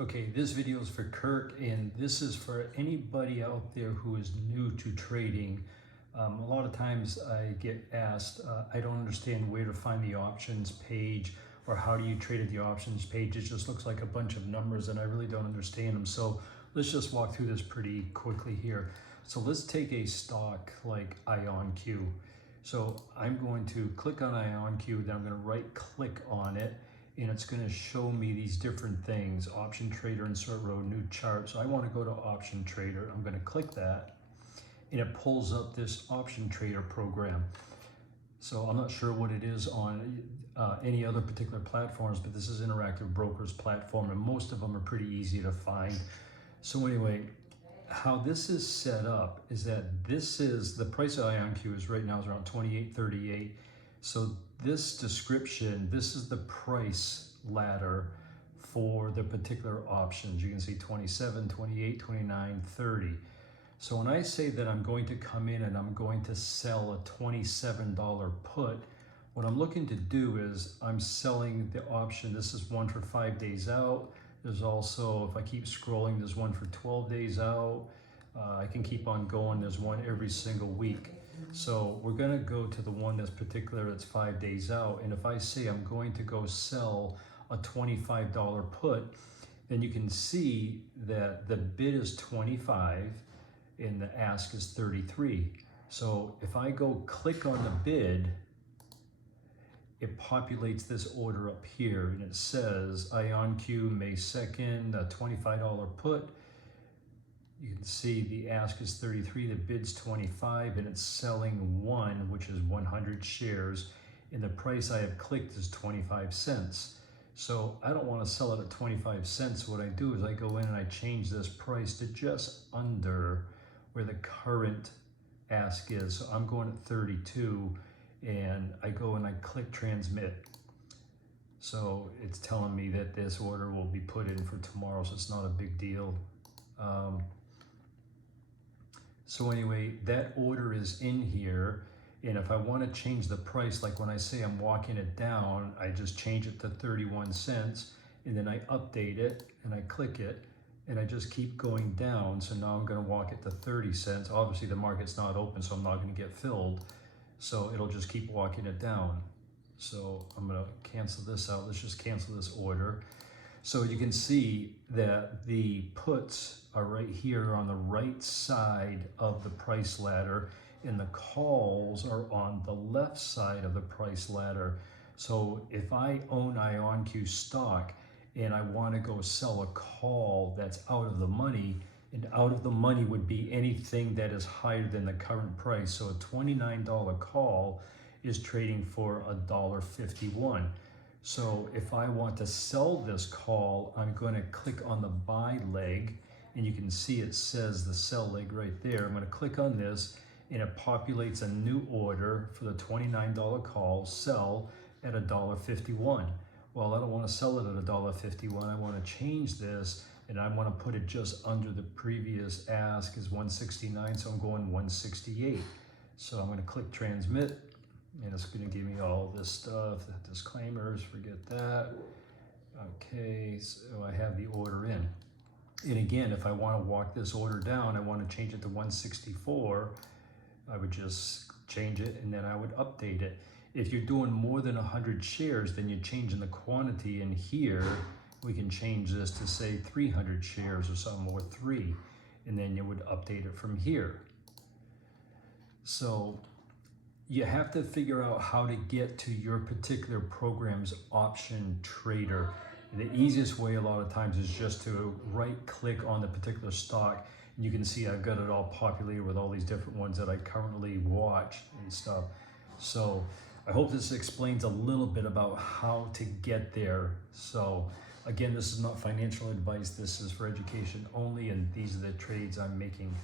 Okay, this video is for Kirk, and this is for anybody out there who is new to trading. A lot of times I get asked, I don't understand where to find the options page, or how do you trade at the options page. It just looks like a bunch of numbers and I really don't understand them. So let's just walk through this pretty quickly here. So let's take a stock like IonQ. So I'm going to click on IonQ, then I'm going to right click on it, and it's going to show me these different things: option trader, insert row, new chart. So I want to go to option trader. I'm going to click that, and it pulls up this option trader program. So I'm not sure what it is on any other particular platforms, but this is Interactive Brokers platform, and most of them are pretty easy to find. So anyway, how this is set up is that this is the price of IonQ is right now is around 28.38. So this description, this is the price ladder for the particular options. You can see 27, 28, 29, 30. So when I say that I'm going to come in and I'm going to sell a $27 put, what I'm looking to do is I'm selling the option. This is one for 5 days out. There's also, if I keep scrolling, there's one for 12 days out. I can keep on going. There's one every single week. So we're going to go to the one that's particular, that's 5 days out. And if I say I'm going to go sell a $25 put, then you can see that the bid is 25 and the ask is 33. So if I go click on the bid, it populates this order up here, and it says IonQ May 2nd, a $25 put. You can see the ask is 33, the bid's 25, and it's selling one, which is 100 shares, and the price I have clicked is 25 cents. So I don't want to sell it at 25 cents. What I do is I go in and I change this price to just under where the current ask is. So I'm going at 32, and I go and I click transmit. So it's telling me that this order will be put in for tomorrow, so it's not a big deal. So anyway, that order is in here, and if I want to change the price, like when I say I'm walking it down, I just change it to 31 cents, and then I update it, and I click it, and I just keep going down. So now I'm going to walk it to 30 cents. Obviously the market's not open, so I'm not going to get filled. So it'll just keep walking it down. So I'm going to cancel this out. Let's just cancel this order. So you can see that the puts are right here on the right side of the price ladder, and the calls are on the left side of the price ladder. So if I own IonQ stock and I want to go sell a call that's out of the money, and out of the money would be anything that is higher than the current price. So a $29 call is trading for $1.51. So if I want to sell this call, I'm going to click on the buy leg, and you can see it says the sell leg right there. I'm going to click on this, and it populates a new order for the $29 call, sell at $1.51. Well, I don't want to sell it at $1.51. I want to change this, and I want to put it just under the previous ask is 169, so I'm going 168. So I'm going to click transmit, and it's going to give me all this stuff, the disclaimers, forget that. Okay, so I have the order in. And again, if I want to walk this order down, I want to change it to 164, I would just change it, and then I would update it. If you're doing more than 100 shares, then you're changing the quantity, and here we can change this to say 300 shares or something, or 3, and then you would update it from here. So you have to figure out how to get to your particular program's option trader. The easiest way a lot of times is just to right click on the particular stock, and you can see I've got it all populated with all these different ones that I currently watch and stuff. So I hope this explains a little bit about how to get there. So again, this is not financial advice, this is for education only, and these are the trades I'm making.